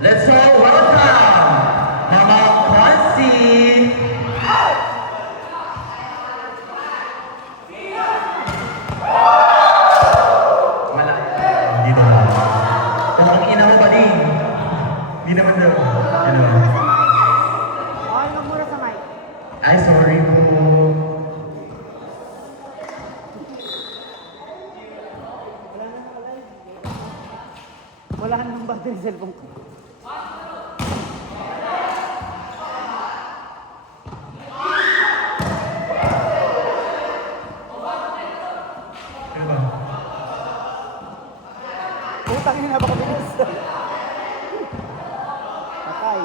Let's all welcome Mama Quancy. Wala. Hindi naman. Kung ang ina mo ba din? Hindi naman daw. Ano? Okay lang muna sa mic. Ay, sorry po. Wala nang battery sa cellphone ko. Ano ba? Putang ina ba kabilis? Patay.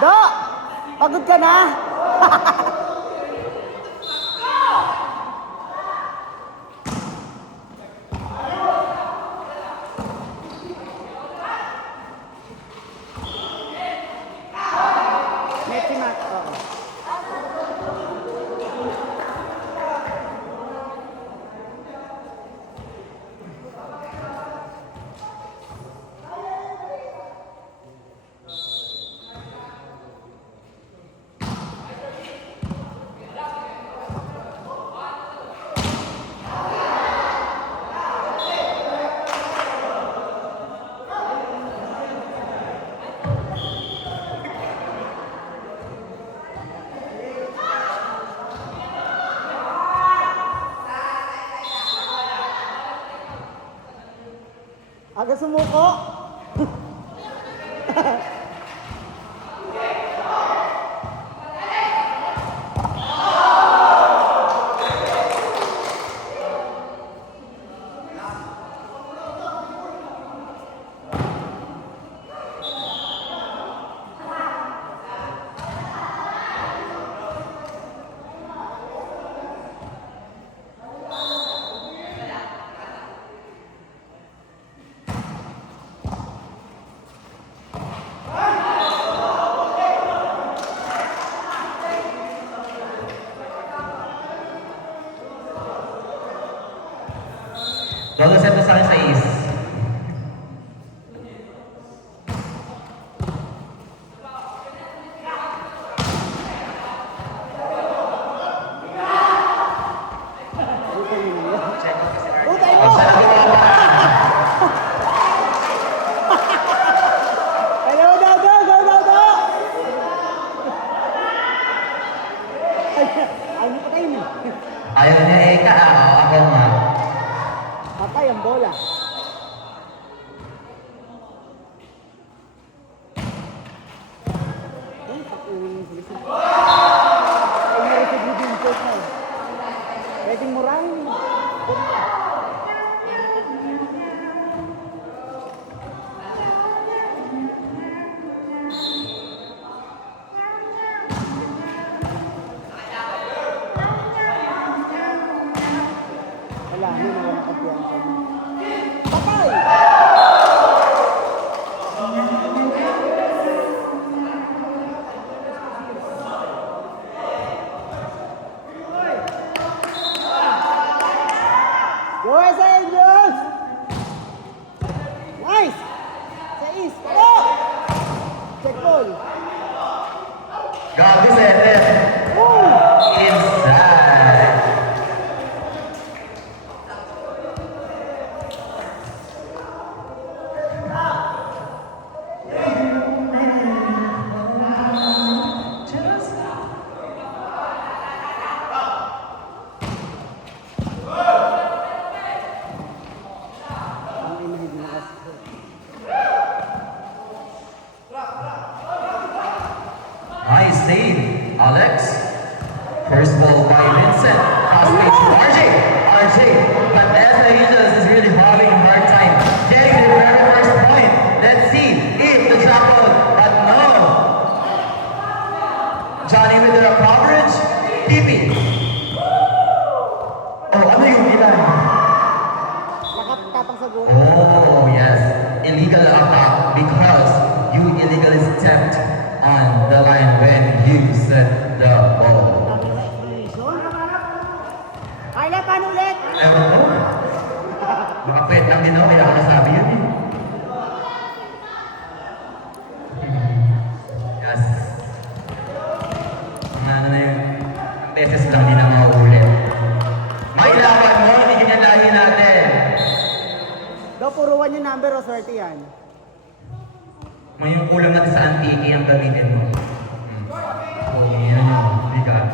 Do! Pagod ka na? Messi Max, oo. Aga sumuko. Todo set sa akin sa is. Utay mo! Hello, Dodo! Go, Dodo! Ay, patay mo. Ayaw niya Eka. Ako nga. Patay ang bola. Ay, na-receive mo din shot na eh. Pwedeng murahin mo. Wala, hindi na wala kumpiyansa mo. Patay! Go sa Angels! Nice! Sa East, talo! Check ball. Gabi sa left. Inside. Ang ina, hindi nakas. Nice save, Alex. First ball by Vincent. Crossing to RJ. RJ. But Esa Angels is really having a hard time getting the very first point. Let's see if the shot goes. But no. Johnny with the coverage. TP. Oh, ano yung ilan? beses lang din na mauulit. May laban mo, hindi ganyan lahi natin. Daw, puro 1 yung number o swerte yan. May yung kulang natin sa antiki ang gamitin mo. Oh, yan yun. Bigat.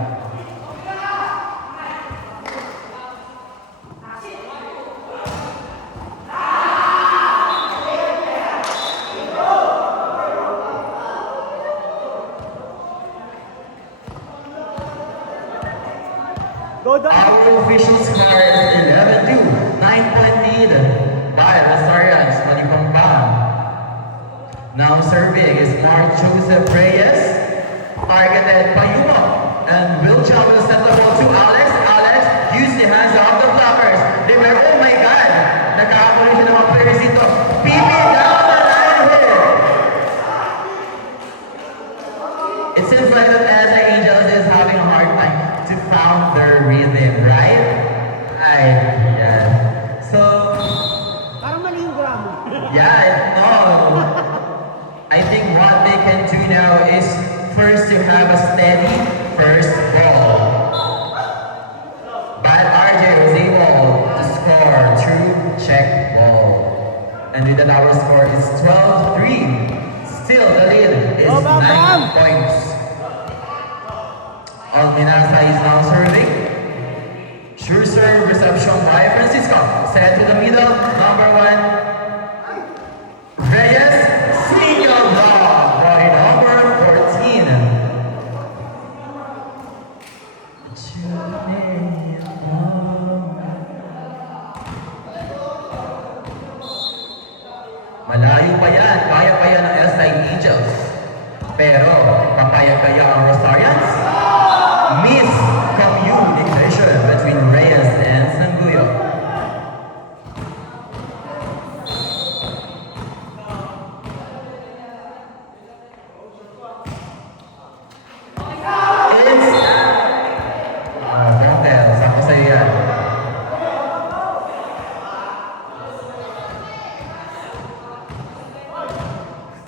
Go down. Our official score is 11-2. 9-point lead by Rosarians Malipampang. Now serving is Mark Joseph Reyes. Targeted by Yuma. And Will Chow will set the ball to Alex. Alex, use the hands of the blockers. They were, oh my God! Nagkakakulit siya ng mga players dito. PP down the line here. It seems like that Asa Angels is having a hard time to found their rhythm, right? Yeah. So, Parang mali yung gramo. yeah, no. I think what they can do now is first to have a steady first ball. But RJ was able to score through check ball. And with that, our score is 12-3. Still, the lead is Go, Bam, 9 Bam! points. Alminasa is now serving. Sure serve reception by Francisco. Set to the middle. Number 1. Reyes. Single block by number 14. Malayo pa yan. Kaya pa yan ang SI Angels. Pero, papayag kaya ang Rosarians? Miscommunication between Reyes and Sanguyo. Don't tell. Sako sa'yo yan.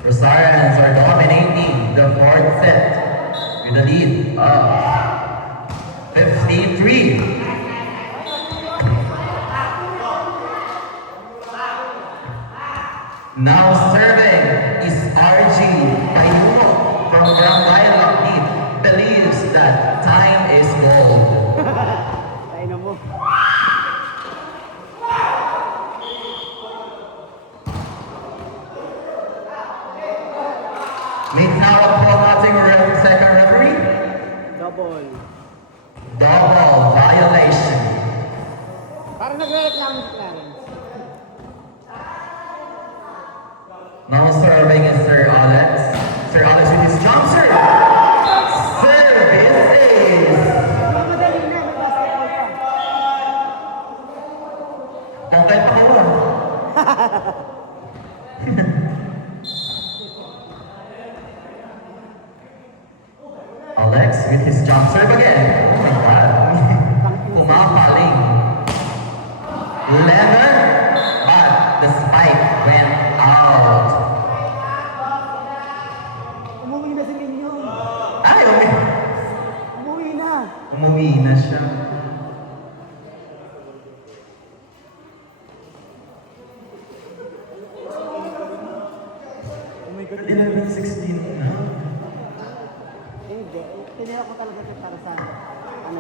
Rosarians are dominating the fourth set with a lead of 15-3. Now serving is RG Payuno from Grand Dialogue Lead. Believes that time is gold. Tayo na mo. Means now a 12-0 second referee. Double. Double violation. Parang nagre-reklamo si Clarence. Now serving is Sir Alex. Sir Alex with his jump serve. Service is. Madali na, may basketball pa. Pangkay pa ko. Alex with his jump serve again. Oh my God. Pumapaling. Lemon, but the spike went out. Umuwi na si Linyon. Ay, Umuwi na. umuwi na siya. Oh my God, 11-16 na. Hindi. Tinira ko talaga ito para sa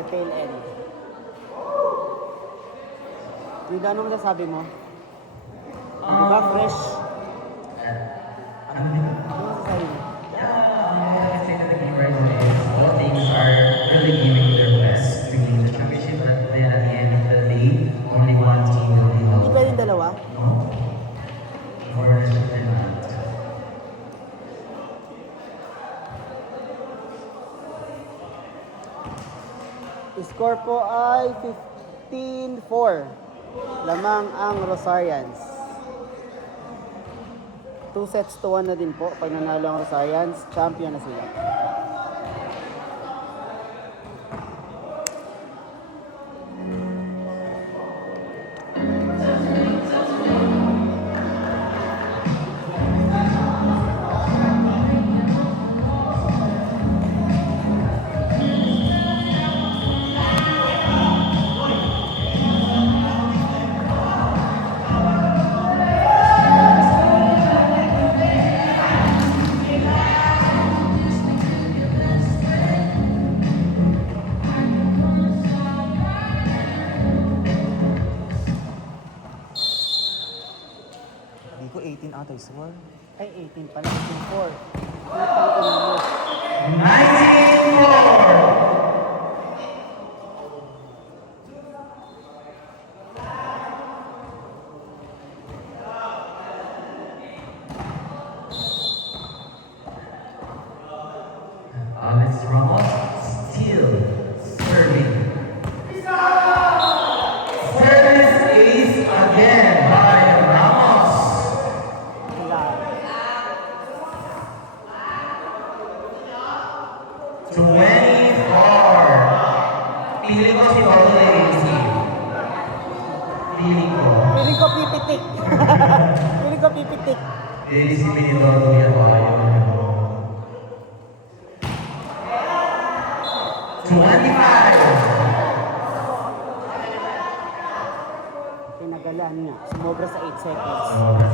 tail end. Yung anong nasabi mo? Di ba fresh? Ano din? Ano masasabi mo? Yeah, I say that the game right now is all teams are really giving their best to win the championship, but then at the end of the day, only one team will be Hindi held. pwedeng dalawa? No? Unfortunately not. Score po ay 15-4. Lamang ang Rosarians. 2 sets to 1 na din po. Pag nanalo ang Rosarians, champion na sila. Ay, 18 pala. 18-4. Napang ina mo. 19-4. Alex Ramos still serving. Service ace again by Ramos. Wala. 24. Feeling ko si Toto Lazy. Feeling ko. Piling ko pipitik. Piling ko pipitik. Hindi si Pinito yan ba? 25. Pinagalan niya. Sumobra sa 8 seconds.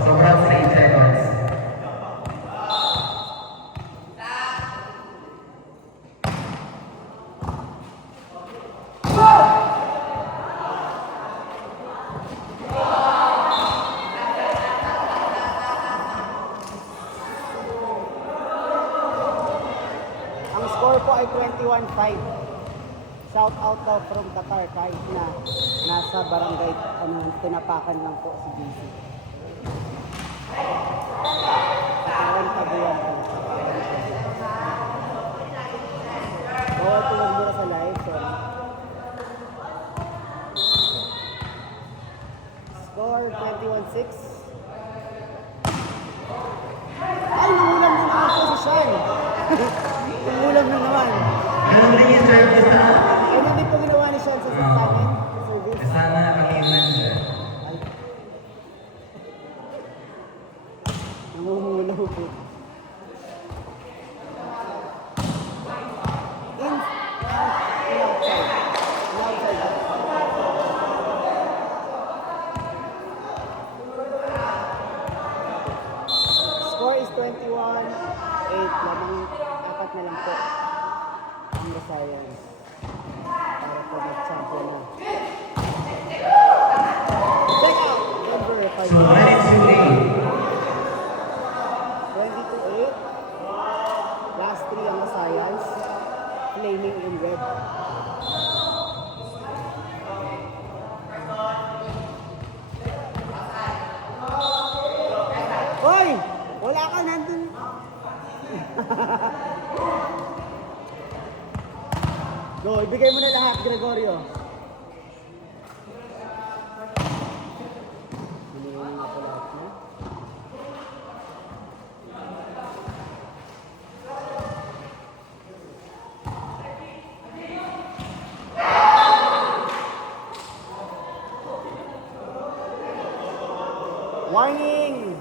Sobrang 3 seconds. Ang score po ay 21-5. Shout out daw from Qatar kahit na nasa barangay tinapakan lang po si JC. Katawan kabuyan po. Bawal po magmura sa live, sorry. Score 21-6. Ay, nangulam din ang posisyon. Nangulam na naman. Ganun din yung service na. Ay, hindi po ginawa ni Sean sa amin. Service. Sana nakakiman siya. Ay. Namumulaw po. Outside. Score is 21-8. Lamang apat na lang po. Ang Science. Para po mag-champion na. Check out! Denver, 22-8. 22-8. Last 3 ang Science. Flaming in red. Hoy! Wala ka nandun. Go, ibigay mo na lahat, Gregorio. Binigay mo na po lahat na. Warning!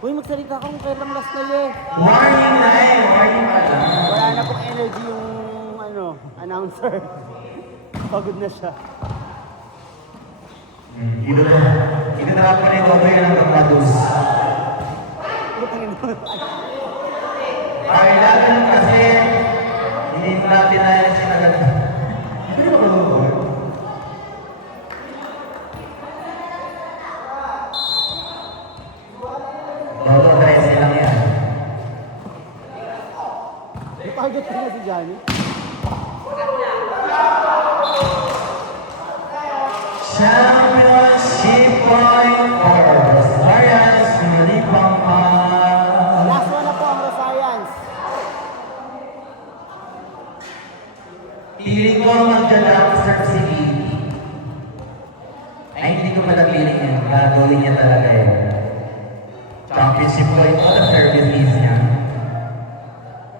Uy, magsalita ka kung kailang last na yun. Warning na eh. Warning na lang. Wala na pong energy yung announcer. Pagod na siya. Ito na pa rin ako yun ang kapados. Butangin mo. Kailangan kasi hindi natin na yan sinagal. Hindi na ako. Todo 13 lang yan. Ipagod ko na si Johnny. Championship point for Rosarians Malipampan. Last one na po ang Rosarians. Piling ko magda-lobster si Vivi. Ay, hindi ko pala piling yun. Gagawin niya talaga yun. Championship point o the service is niya.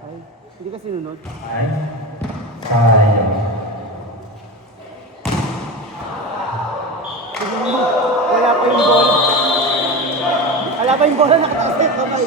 Ay, hindi ka sinunod. Ay, sayang. Wala pa yung ball. Wala pa yung ball na nakataas na yung kamay.